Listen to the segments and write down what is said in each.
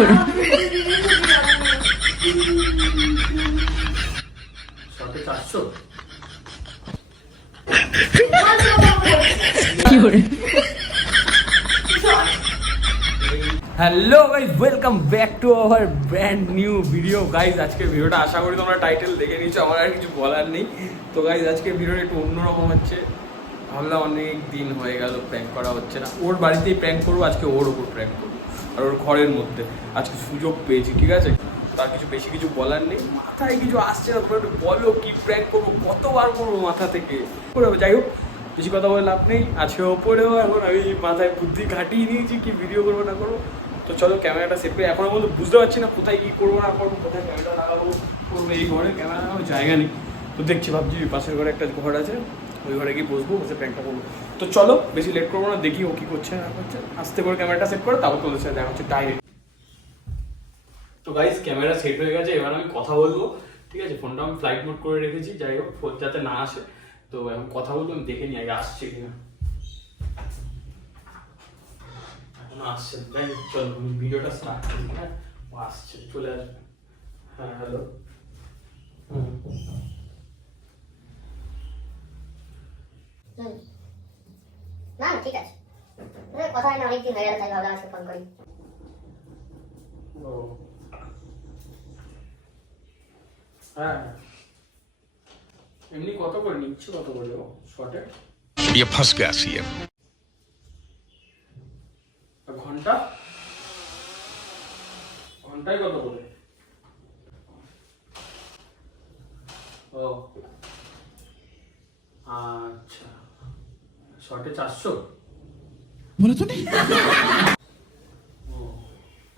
করে শর্টে 400 কি করে hello guys, welcome back to our brand new video. Guys আজকের ভিডিওটা আশা করি তোমরা টাইটেল দেখে নিয়েছো, আমার আর কিছু বলার নেই। তো গাইজ আজকের ভিডিওটা একটু অন্যরকম হচ্ছে। ভাবলাম অনেক দিন হয়ে গেল প্র্যাঙ্ক করা হচ্ছে না, ওর বাড়িতেই প্র্যাঙ্ক করবো আজকে, ওর ওপর প্র্যাঙ্ক করবো আর ওর ঘরের মধ্যে। আজকে সুযোগ পেয়েছি, ঠিক আছে? তার কিছু বেশি কিছু বলার নেই, মাথায় কিছু আসছে না। তোমরা একটু বলো কি প্র্যাঙ্ক করবো, কতবার করবো মাথা থেকে করে। যাই হোক, বেশি কথা বলে লাভ নেই। আজকে ওপরেও এখন আমি মাথায় বুদ্ধি খাটিয়ে নিয়েছি কি ভিডিও করবো না করবো। তো চলো ক্যামেরাটা সেট করে, এখন আমি বুঝতে পারছি না কোথায় কী করবো না করবো, কোথায় ক্যামেরা লাগাবো করবো। এই ঘরে ক্যামেরা লাগাবো জায়গা নেই, তো দেখছি ভাবছি পাশের ঘরে একটা ঘর আছে, ওই ঘরে গিয়ে বসবো, বসে প্র্যাঙ্কটা করবো। তো চলো বেশি লেট করবো না, দেখি ও কী করছে না করছে। আস্তে করে ক্যামেরাটা সেট করে তারপর তোদের সাথে দেখা হচ্ছে ডাইরেক্ট। তো গাইস ক্যামেরা সেট হয়ে গেছে, এবার আমি কথা বলবো, ঠিক আছে? ফোনটা আমি ফ্লাইট মোড করে রেখেছি, যাই হোক ফোন যাতে না আসে। তো এখন কথা বলবো, আমি দেখে নিই আগে আসছে কিনা। এখনো আসছে, যাই হোক চল ভিডিওটা স্টার্ট করি। হ্যাঁ ও আসছে, চলে আসবে। হ্যাঁ হ্যালো। না না ঠিক আছে, কথা হয় না অনেকদিন হয়ে গেল, তাই ভাবলাম আজকে ফোন করি। ও হ্যাঁ, এমনি কত করে নিচ্ছে, কত করে ও শর্টে? ये फंस गया सीएम। ঘন্টা ঘন্টায় কত করে? ও আচ্ছা, শর্টে 400 बोला तो नहीं। ও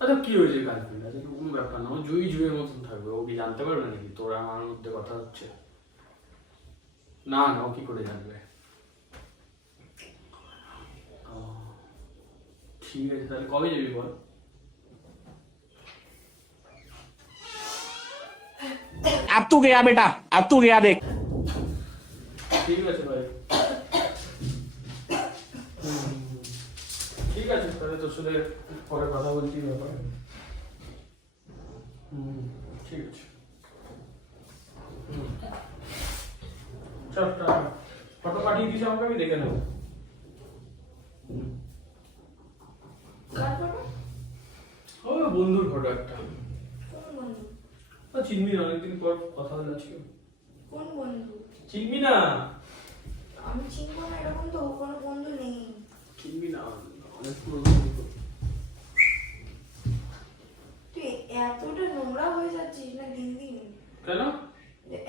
আচ্ছা, কি হয়েছে গার্লফ্রেন্ড আছে, কোনো ব্যাপার না, ও জুই জুইয়ের মতন থাকবে। ও কি জানতে পারবে নাকি তোরা আমার মধ্যে কথা হচ্ছে? না না, ও কি করে জানবে? ও, ঠিক আছে, তাহলে কবে যাবি বল? अब तू गया बेटा, अब तू गया देख। ঠিক আছে ভাই, ঠিক আছে, তাহলে তোর সাথে পরে কথা বলছি ব্যাপারে। ঠিক আছে, চল ফটো পাঠিয়ে দিস আমাকে, আমি দেখে নেবো। ও বন্ধুর ফটো একটা, চিনবি না, অনেকদিন পর কথা হলো আজকে। কোন বন্ধু? চিনবি না? আমি চিনবো না, এরকম তো কোনো বন্ধু নেই। চিনবি না, অনেক পুরনো বন্ধু। তুই এতটা নোংরা হয়ে যাচ্ছিস না দিন দিন? কেন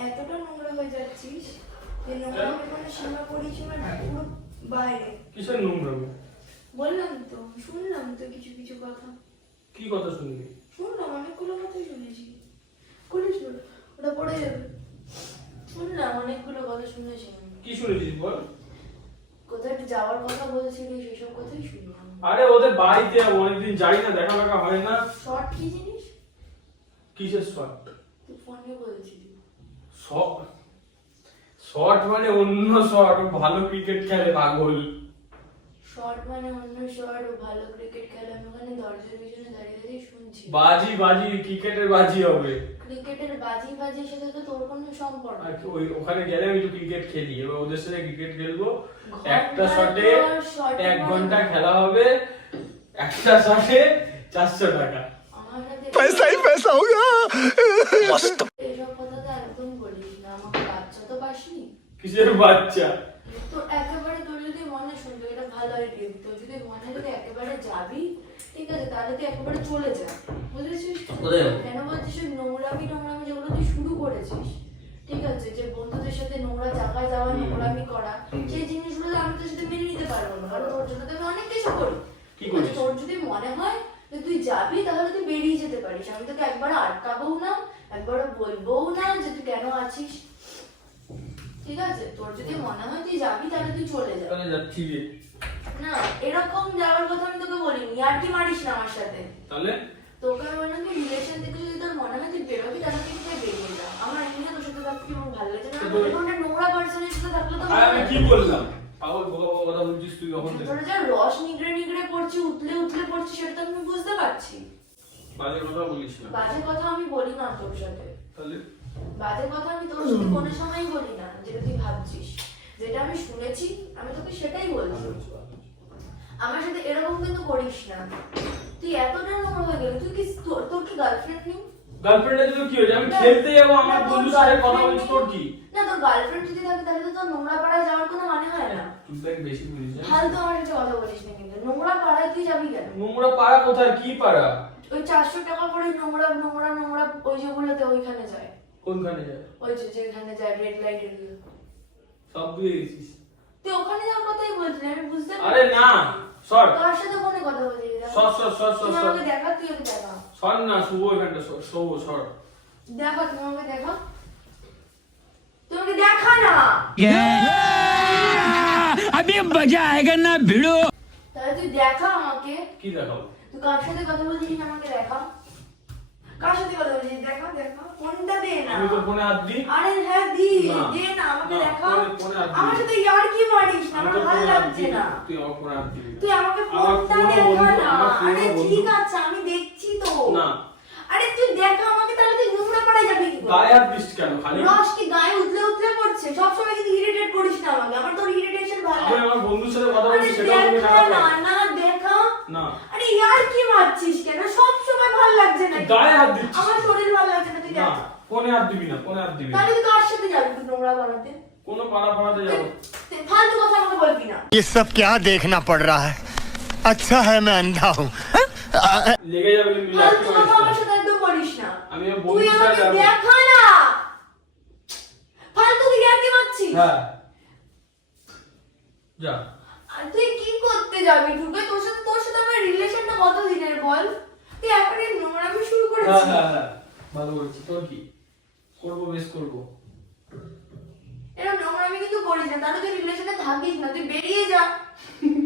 এতটা নোংরা হয়ে যাচ্ছিস যে নোংরা মানে সীমা পরিসীমার পুরো বাইরে। কিসের নোংরামি? বললাম তো, শুনলাম তো কিছু কিছু কথা। কি কথা শুনবি? শুনলাম, অনেকগুলো কথাই শুনেছি। করিস না, ওটা পড়ে যাবে। শুনলাম অনেকগুলো কথা শুনেছি। কি শুনেছিস বল? কোথায় একটু যাওয়ার কথা বলছিলি, সেসব কথাই শুনলাম। আরে ওদের বাড়িতে অনেকদিন যাই না, দেখা দেখা হয় না। শর্ট কি জিনিস? কিসের শর্ট? তুই ফোনে বলছিলি। শর্ট মানে অন্য শর্ট, ভালো ক্রিকেট খেলে পাগল। শর্ট মানে অন্য শর্ট, ও ভালো ক্রিকেট খেলে। আমি ওখানে দরজার পিছনে দাঁড়িয়ে দাঁড়িয়ে শুনছি। বাজি বাজি, ক্রিকেটের বাজি হবে। ক্রিকেটের বাজির সাথে তো তোর কোনো সম্পর্ক আর নেই। ওই ওখানে গেলে আমি তো ক্রিকেট খেলি, এবার ওদের সাথে ক্রিকেট খেলবো। একটা শটে 1 ঘন্টা খেলা হবে, একটা শটে 400 টাকা। আমার সাথে पैसा ही पैसा होगा। मस्त। এসব কথা তো একদম বলিস না, আমাকে বাচ্চা তো পাসনি। কিসের বাচ্চা? তো একেবারে তোর যদি মনে শুনবে, এটা ভালো আইডিয়া। তোর যদি মনে যদি একেবারে যাবি, ঠিক আছে, তাহলে তুই একেবারে চলে যা, বুঝেছিস? কেন বলছিস? ওই নোংরামি যেগুলো তুই শুরু করেছিস, ঠিক আছে, যে বন্ধুদের সাথে নোংরা জায়গায় যাওয়া, নোংরামি করা, সেই জিনিসগুলো আমি তোর সাথে মেনে নিতে পারবো না, কারণ তোর জন্য তো আমি অনেক কিছু করি। কি করিস? তোর যদি মনে হয় যে তুই যাবি, তাহলে তুই বেরিয়ে যেতে পারিস। আমি তোকে একবার আটকাবো না, একবার বলবো না যে তুই কেন আছিস, ঠিক আছে? তোর যদি মনে হয় তুই যাবি, তাহলে তুই চলে যা। তাহলে যাচ্ছি রে। না, এরকম যাওয়ার কথা আমি তোকে বলিনি, আর কি মারিস না আমার সাথে। তাহলে তোকে আমি বললাম কি, রিলেশন থেকে যদি তোর মনে হয় তুই বেরোবি, তাহলে তুই বেরিয়ে যা। আমার এমনি তোর সাথে থাকতে আমার ভালো লাগে না। এরকম একটা নোংরা পার্সনের সাথে থাকলে তো আমি কি বললাম? পাগল বোকা বোকা কথা বলছিস তুই কখন থেকে? তোর যা রস নিগড়ে নিগড়ে পড়ছি, উতলে উতলে পড়ছি, সেটা তো আমি বুঝতে পারছি। বাজে কথা বলিস না। বাজে কথা আমি বলি না তোর সাথে। তাহলে বাজে কথা আমি তোর সাথে কোনো সময়ই বলি না, যেটা তুই ভাবছিস। যেটা আমি শুনেছি আমি তোকে সেটাই বলছি। আমার সাথে এরকম কিন্তু করিস না। তুই এতটা নোংরা হয়ে গেলি। তুই কি তোর কি গার্লফ্রেন্ড নেই? গার্লফ্রেন্ডের জন্য কি হয়েছে? আমি খেলতে যাবো, আমার বন্ধুর সাথে কথা বলছি, তোর কি? না, তোর গার্লফ্রেন্ড যদি থাকে তাহলে তো তোর নোংরা পাড়ায় যাওয়ার কোনো মানে হয় না। তুই তো বেশি বুঝিস না। ফালতু আমার সাথে কথা বলিস না কিন্তু। নোংরা পাড়ায় তুই যাবি কেন? নোংরা পাড়া কোথায়? কি পাড়া? ওই 400 টাকা করে নোংরা নোংরা নোংরা ওই যেগুলোতে ওইখানে যায়। কোনখানে যায়? ওই যেখানে যায় রেড লাইট এরিয়া। সব দিয়ে গেছিস? তুই ওখানে যাওয়ার কথাই বলছিস, আমি বুঝতে পারছি। আরে না, সর। তোর সাথে ফোনে কথা বলছিস? সর সর সর সর তুই সর। আমাকে দেখা, তুই ওকে দেখা। সর না, শুভ এখানটা সর, শুভ সর। দেখা, তুমি আমাকে দেখা। তুই আমাকে দেখা না। अभी मजा आएगा ना भिड़ो। তাহলে তুই দেখা আমাকে। কি দেখাবো? তুই কার সাথে কথা বলছিস আমাকে দেখা। কার সাথে কথা বলছিস? দেখা দেখা। ফোনটা দে না। আমি তো ফোনে হাত দিই। আরে হ্যাঁ দি, না। দে না আমাকে না, দেখা। ফোনে হাত দিই। আমার সাথে ইয়ার কি মারিস না, আমি আমার তো ভালো ফোনে হাত লাগছে দিই। না। তুই আমার ফোনে হাত দিবি না। তুই আমাকে আমার ফোনটা পুরো দেখা বন্ধু, না। আমার পুরো আরে বন্ধু। ঠিক আছে, আমি দেখছি তো। না। আরে তুই দেখা আমাকে, তাহলে তুই নোংরা পাড়ায় যাবি কি করে? গায়ে হাত দিস কেন খালি? রস কি গায়ে উতলে উতলে পড়ছে? সবসময় কিন্তু ইরিটেট করিস না আমাকে। আমার তোর ইরিটেশন ভালো আমি লাগে। আমার বন্ধুর সাথে কথা আরে বলছি, সেটাও তোকে দেখা খারাপ না, লাগে? না দেখা। না। আরে ইয়ার কি মারছিস কেন? সব সময় ভালো লাগছে না। গায়ে হাত দিচ্ছিস। আমার শরীর ভালো লাগছে না, তুই না, দেখা। ফোনে হাত দিবি না, ফোনে হাত দিবি না। তাহলে তুই কার সাথে যাবি তুই নোংরা বানাতে? কোনো পাড়া পাড়াতে যাবো? তুই ফালতু কথা আমাকে বলবি না। ये सब क्या देखना पड़ रहा है? अच्छा है मैं अंधा हूँ। লেগে যাবে কিন্তু, ফালতু যাচ্ছি কথা আমার বলিস না। সাথে একদম করিস না। আমি আমার তুই বন্ধুর সাথে আমাকে যাবো। দেখা না। ফালতু কি ইয়ার কি মারছিস? হ্যাঁ, যা। আর তুই কি করতে যাবি ঢুকে? তোর সাথে আমার রিলেশনটা কত দিনের বল? তুই এখনই নোংরামি শুরু হ্যাঁ করেছিস। হ্যাঁ হ্যাঁ, ভালো করেছি। তোর কি? করবো, বেশ করবো। এরকম নোংরামি কিন্তু করিস না, তাহলে তুই রিলেশনে থাকিস না, তুই বেরিয়ে যা।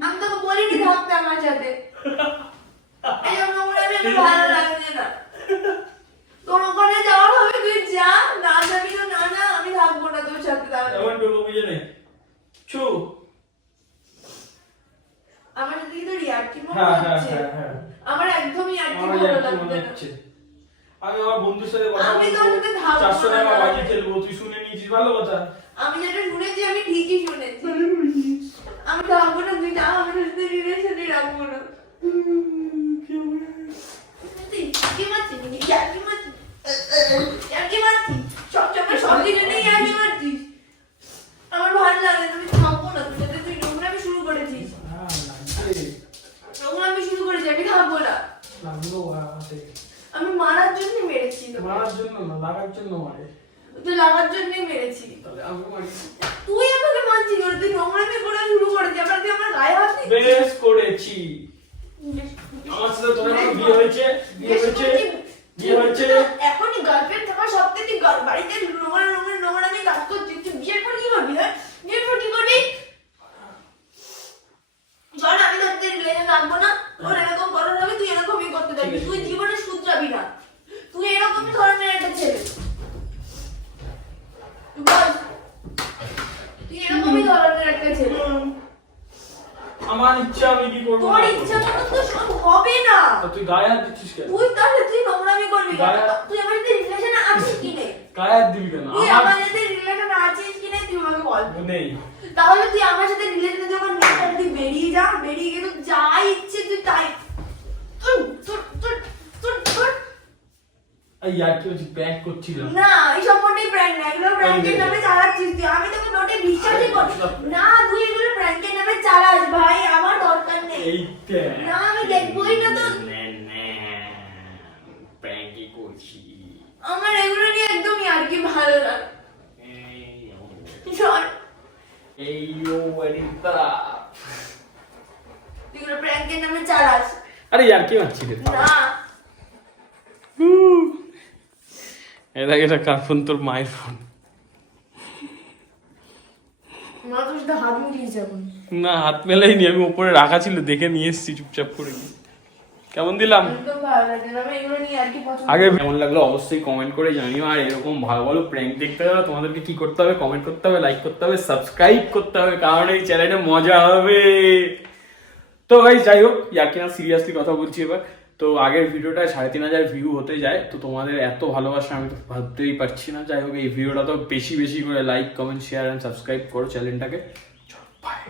আমি তোকে বলিনি থাকতে আমার সাথে। এরকম নোংরামি আমার ভালো লাগছে না। তোর ওখানে যাওয়ার হবে তুই যা, না যাবি তো না না, আমি থাকবো না তোর সাথে তাহলে। এমন করবো বুঝে নে। ছু। আমার সাথে কি তোর ইয়ার্কি মনে হ্যাঁ হ্যাঁ হচ্ছে? হ্যাঁ হ্যাঁ। আমার একদমই ইয়ার্কি আমার ভালো ইয়ার্কি মনে লাগছে না। হচ্ছে। আমি আমার বন্ধুর সাথে কথা আমি বলবো, তোর সাথে থাকবো 400 না। টাকা বাজি খেলবো, তুই শুনে নিয়েছিস, ভালো কথা। আমি যেটা শুনেছি আমি ঠিকই শুনেছি। আমি থাকবো না, তুই যা, আমার সাথে রিলেশনে রাখবো না। তুই ইয়ার্কি মারছিস নাকি? ইয়ার্কি মারছিস? ইয়ার্কি মারছিস? সবসময় সব কিছুতেই ইয়ার্কি মারছিস। আমার ভালো লাগে না, আমি থাকবো না তোর সাথে। তুই নোংরামি শুরু করেছিস। হ্যাঁ, লাগছে। নোংরামি শুরু করেছিস, আমি থাকবো না। লাগলো হাতে। আমি মারার জন্য মেরেছি তোকে। মারার জন্য না, লাগার জন্য মারে। তুই লাগার জন্যই মেরেছি। তাহলে আমি মারি। তুই আমাকে মারছিস না, তুই নোংরামি করে শুরু করেছিস, আবার তুই আমার গায়ে হাত দিচ্ছিস। বেশ করেছি। আমার সাথে তোর এখন বিয়ে হয়েছে, বিয়ে হয়েছে, বিয়ে হয়েছে। এখনই গার্লফ্রেন্ড থাকা সত্ত্বেও তুই বাড়িতে নোংরামি কাজ করছিস। তুই বিয়ের পর কি করবি? হ্যাঁ, বিয়ের পর কি করবি? চল, আমি তোর রিলেশন রাখবো না। ওর এরকম করার হবে, তুই এরকমই করতে থাকবি। তুই জীবনে শুধরাবি না। তুই এরকমই ধরনের একটা ছেলে। তুই বল, তুই এরকমই ধরনের একটা ছেলে। আমার ইচ্ছা, আমি কি করবো? তোর ইচ্ছা মতো তো সব হবে না। তা তুই গায়ে হাত দিচ্ছিস কেন? তুই তাহলে তুই নোংরামি করবি কেন? গায়ে- তুই আমার সাথে রিলেশনে আছিস কি নেই? গায়ে হাত দিবি কেন? তুই আমার আমার সাথে রিলেশনে আছিস কি নেই তুই আমাকে বল। নেই। তাহলে তুই আমার সাথে রিলেশনে যখন নেই, তাহলে তুই বেরিয়ে যা। বেরিয়ে গিয়ে তোর যা ইচ্ছে তুই তাই। এই আর কি হচ্ছে, প্র্যাঙ্ক করছিলাম। না, এই সম্পূর্ণই প্র্যাঙ্ক না। এগুলো প্র্যাঙ্কের নামে চালাচ্ছিস তুই। আমি তোকে নোটে বিশ্বাসই করি না। তুই এগুলো প্র্যাঙ্কের নামে চালাস ভাই, আমার দরকার নেই। এইটা না, আমি দেখবোই না তো। প্র্যাঙ্কই করছি। আমার এগুলো নিয়ে একদমই আর কি ভালো লাগে। শোন, এই ও ওয়ারিতা। তুই এগুলো প্র্যাঙ্কের নামে চালাস। আরে আর কি হচ্ছে রে? না, এটা কার ফোন? তোর মায়ের ফোন। মা তোর সাথে হাত মিলিয়েছে এখন। না, হাত মেলাইনি, আমি উপরে রাখা ছিল, দেখে নিয়ে এসেছি চুপচাপ করে। কেমন দিলাম? একদম ভালো লাগে না। আমি এগুলো নিয়ে আর কি পছন্দ আগে কেমন লাগলো অবশ্যই কমেন্ট করে জানিও। আর এরকম ভালো ভালো প্র্যাঙ্ক দেখতে গেলে তোমাদেরকে কি করতে হবে? কমেন্ট করতে হবে, লাইক করতে হবে, সাবস্ক্রাইব করতে হবে, কারণ এই চ্যানেলে মজা হবে। তো ভাই যাই হোক, ইয়ার কিনা সিরিয়াসলি কথা বলছি এবার। তো আগের ভিডিওটা 3500 ভিউ হতে যায়, তো তোমাদের এত ভালোবাসা আমি তো ভাবতেই পারছি না। যাই হোক এই ভিডিওটা তো বেশি বেশি করে like comment share and subscribe করো চ্যানেলটাকে। চলো বাই।